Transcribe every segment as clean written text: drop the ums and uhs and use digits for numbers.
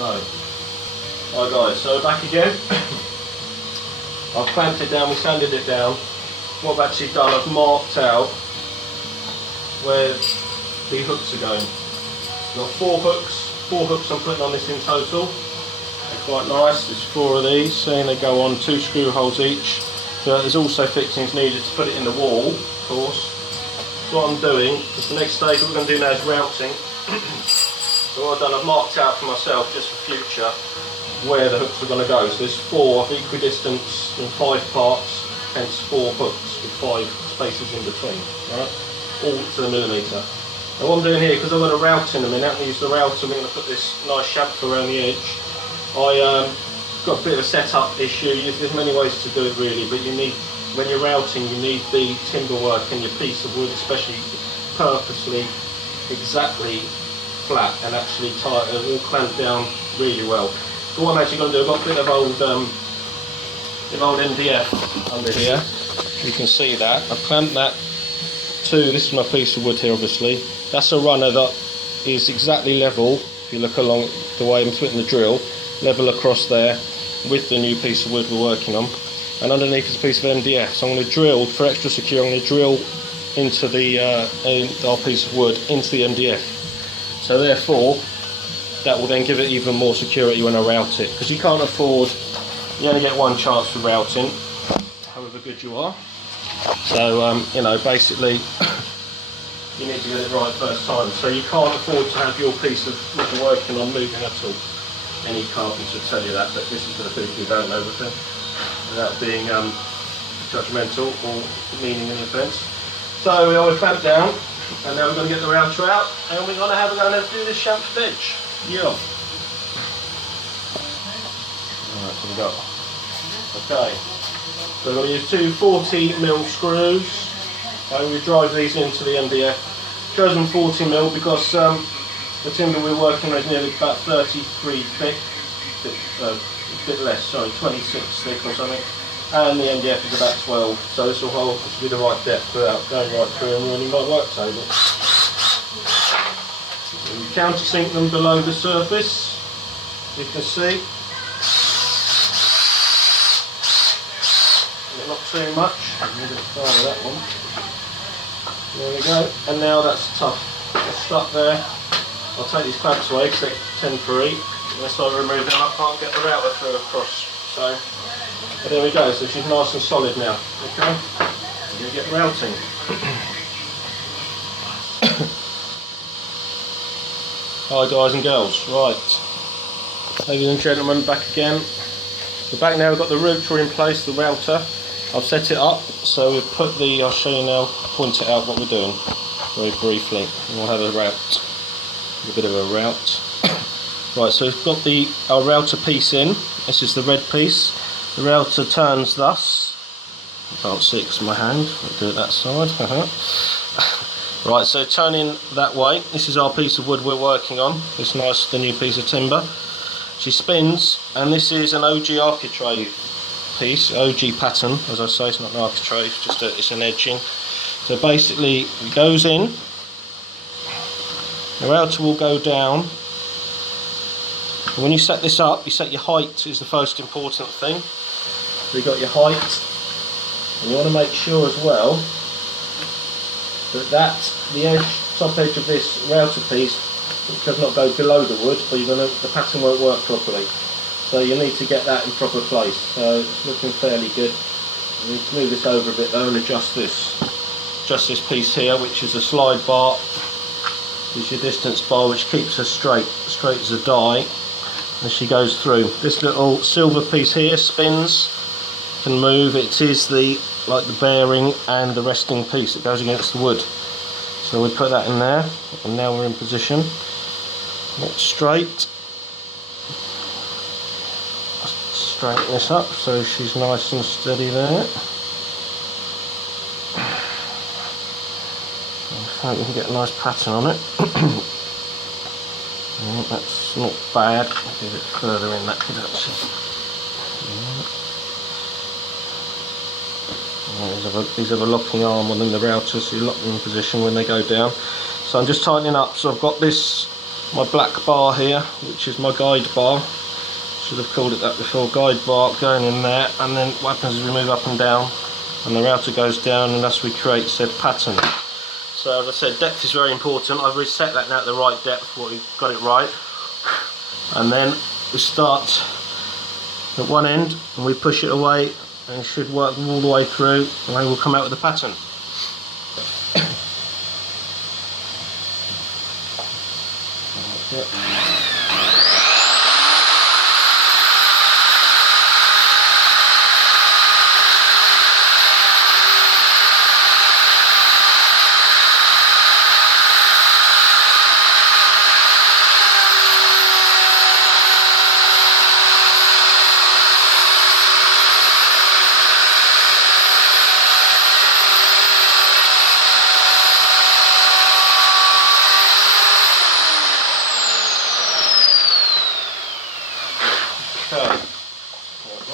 So, hi guys, so back again. I've clamped it down, we sanded it down. What I've actually done, I've marked out where the hooks are going. I've got four hooks I'm putting on this in total. They're quite nice, there's 4 of these, seeing they go on 2 screw holes each. But there's also fixings needed to put it in the wall, of course. So what I'm doing, is the next stage what we're going to do now is routing. So what I've done, I've marked out for myself, just for future, where the hooks are going to go. So there's 4 equidistance in 5 parts, hence 4 hooks with 5 spaces in between, right? All to the millimetre. And what I'm doing here, because I've got a route in a minute, I'm going to use the router, we're going to put this nice chamfer around the edge. Got a bit of a setup issue. There's many ways to do it really, but you need, when you're routing, you need the timber work and your piece of wood, especially purposely exactly flat and actually tight, all clamped down really well. So what I'm actually going to do, I've got a bit of old MDF under here. You can see that. I've clamped that to, this is my piece of wood here obviously. That's a runner that is exactly level, if you look along the way I'm putting the drill, level across there with the new piece of wood we're working on. And underneath is a piece of MDF. So I'm going to drill, for extra secure, I'm going to drill into our piece of wood into the MDF. So therefore, that will then give it even more security when I route it. Because you can't afford, you only get one chance for routing, however good you are. So, you know, basically, you need to get it right first time. So you can't afford to have your piece of wood you're working on moving at all. Any carpenter will tell you that, but this is for the people who don't know the thing, without being judgmental or meaning any offence. So we're clamped down, and now we're going to get the router out, and we're going to have a go and do this chamfered edge. Yeah. Alright, so we've got, okay, so we're going to use 2 40mm screws, and we drive these into the MDF. Chosen 40mm because the timber we're working on is nearly about 33 thick, a bit less, sorry, 26 thick or something, and the MDF is about 12, so this will hold, this will be the right depth without going right through and ruining my work table. And countersink them below the surface, you can see. Not too much, I'm a bit far with that one. There we go, and now that's tough, it's stuck there. I'll take these clamps away because they're temporary. Unless I remove them, I can't get the router through across. So, but there we go. So she's nice and solid now. Okay, we're going to get routing. Hi guys and girls. Right, ladies and gentlemen, back again. We're back now. We've got the router in place, the router. I've set it up. So we've put the. I'll show you now. Point it out what we're doing very briefly, and we'll have a route. A bit of a route. Right, so we've got our router piece in. This is the red piece. The router turns thus. I can't see it because of my hand. I'll do it that side. Right, so turning that way. This is our piece of wood we're working on. This nice, the new piece of timber. She spins, and this is an OG architrave piece, OG pattern, as I say. It's not an architrave, it's an edging. So basically, it goes in. The router will go down. And when you set this up, you set your height is the most important thing. So you've got your height, and you want to make sure as well that the top edge of this router piece does not go below the wood, or the pattern won't work properly. So you need to get that in proper place. So it's looking fairly good. You need to move this over a bit though and adjust this piece here, which is a slide bar. Is your distance bar, which keeps her straight as a die as she goes through. This little silver piece here spins, can move. It is like the bearing and the resting piece that goes against the wood. So we put that in there, and now we're in position. Not straight. Straighten this up so she's nice and steady there. I think we can get a nice pattern on it. That's not bad. I'll give it further in that direction. These have a locking arm on them, the routers, so you lock them in position when they go down. So I'm just tightening up. So I've got this my black bar here, which is my guide bar. Should have called it that before. Guide bar going in there, and then what happens is we move up and down, and the router goes down, and thus we create said pattern. So as I said, depth is very important. I've reset that now at the right depth, we got it right. And then we start at one end, and we push it away, and it should work all the way through, and then we'll come out with a pattern.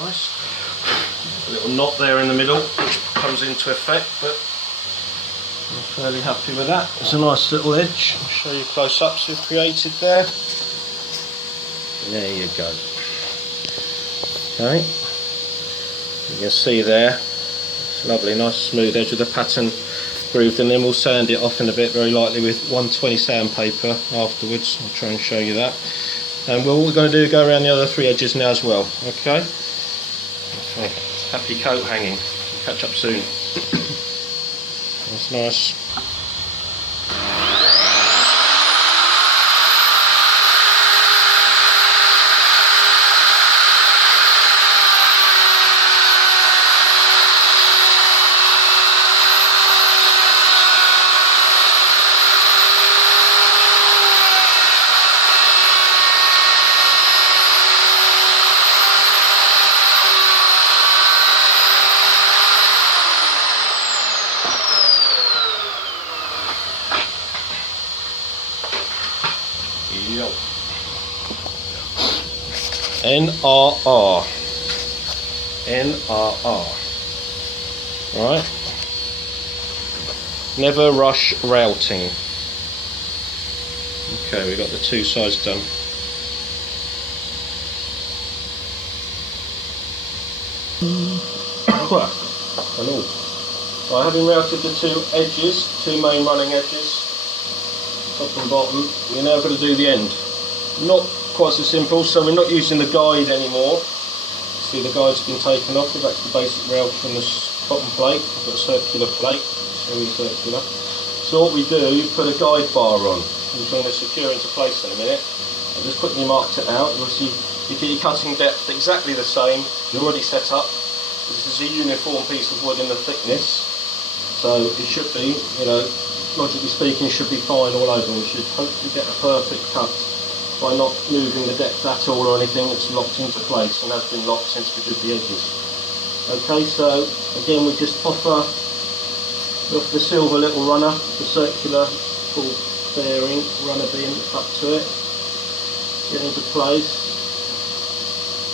Nice. A little knot there in the middle which comes into effect, but I'm fairly happy with that. It's a nice little edge. I'll show you close ups we've created there. There you go. Okay. You can see there, it's lovely, nice smooth edge with the pattern grooved, and then we'll sand it off in a bit very lightly with 120 sandpaper afterwards. I'll try and show you that. And what we're going to do, go around the other three edges now as well. Okay. Okay. Happy coat hanging. We'll catch up soon. That's nice. NRR. NRR. Right. Never rush routing. Okay, we've got the two sides done. Hello. So having routed the two edges, two main running edges, top and bottom, we're now going to do the end. Not quite so simple, so we're not using the guide anymore. See, the guide's been taken off. We're back to the basic router from this bottom plate. We've got a circular plate, semicircular. So what we do, you put a guide bar on, which I'm going to secure into place in a minute. I've just quickly marked it out. You'll see you get your cutting depth exactly the same. You're already set up. This is a uniform piece of wood in the thickness, so it should be, you know, logically speaking, should be fine all over. We should hopefully get a perfect cut by not moving the depth at all or anything. It's locked into place and has been locked since we did the edges. Okay, so again we just offer off the silver little runner, the circular full bearing runner beam up to it, get into place,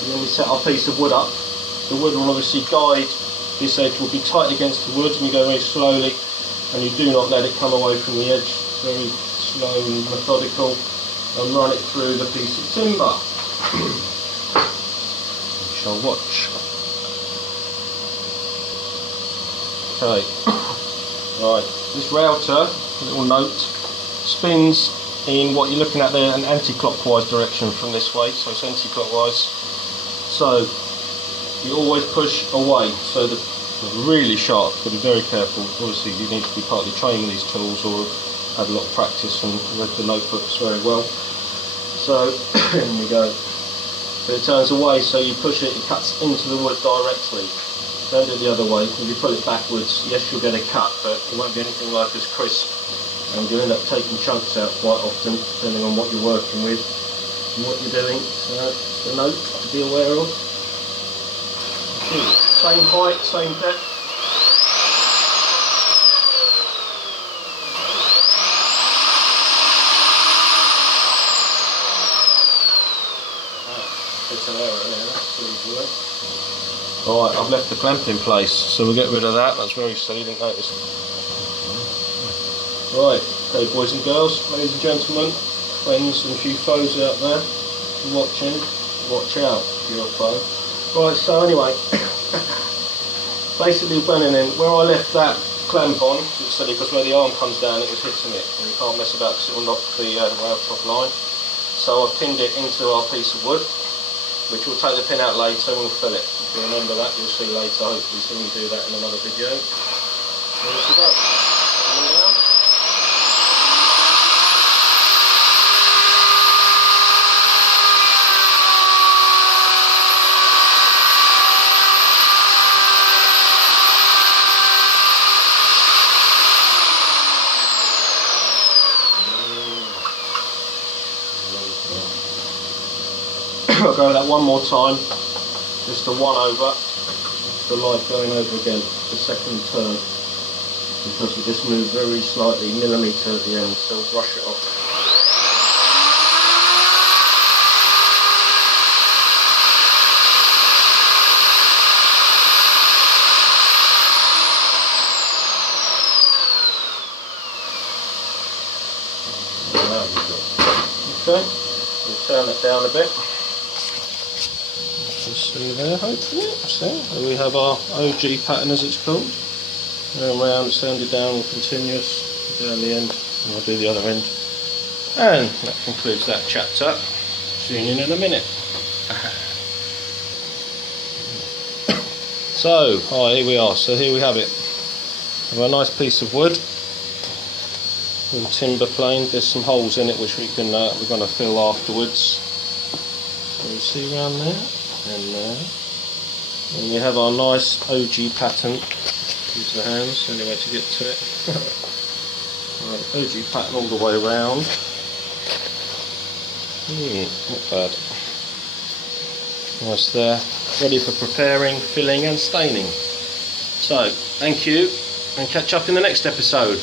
and then we set our piece of wood up. The wood will obviously guide, this edge will be tight against the wood, and you go very slowly and you do not let it come away from the edge, very slow and methodical, and run it through the piece of timber. We shall watch. Okay, right, this router, a little note, spins in what you're looking at there, an anti-clockwise direction from this way, so it's anti-clockwise. So you always push away, so the really sharp, but be very careful. Obviously you need to be partly trained with these tools or had a lot of practice and read the notebooks very well. So here we go. So it turns away, so you push it, it cuts into the wood directly. Don't do it the other way. If you pull it backwards, yes, you'll get a cut, but it won't be anything like as crisp, and you end up taking chunks out quite often, depending on what you're working with and what you're doing. So that's the note to be aware of. Same height, same depth. It's an error there, that's pretty good. Alright, I've left the clamp in place, so we'll get rid of that. That's very silly, didn't notice. Right, okay boys and girls, ladies and gentlemen, friends and a few foes out there watching. Watch out for your foe. Right, so anyway, basically running in where I left that clamp on, it's silly because where the arm comes down it was hitting it, and you can't mess about because it will knock the rail top line. So I've pinned it into our piece of wood, which we'll take the pin out later and we'll fill it. If you remember that, you'll see later, hopefully, so we do that in another video. There we go. I'll go that one more time, just a 1 over, the light going over again, the second turn, because we just move very slightly, millimetre at the end, so we'll brush it off. Okay, we'll turn it down a bit. See there, hopefully. So there we have our OG pattern, as it's called. Going round, sanded down, all continuous down the end, and I'll do the other end. And that concludes that chapter. See you in a minute. So, hi, here we are. So here we have it. We have a nice piece of wood with a timber plane. There's some holes in it which we're going to fill afterwards. So you see around there. And we have our nice OG pattern. Use the hands anyway to get to it. Right, OG pattern all the way around. Not bad. Nice there. Ready for preparing, filling and staining. So, thank you and catch up in the next episode.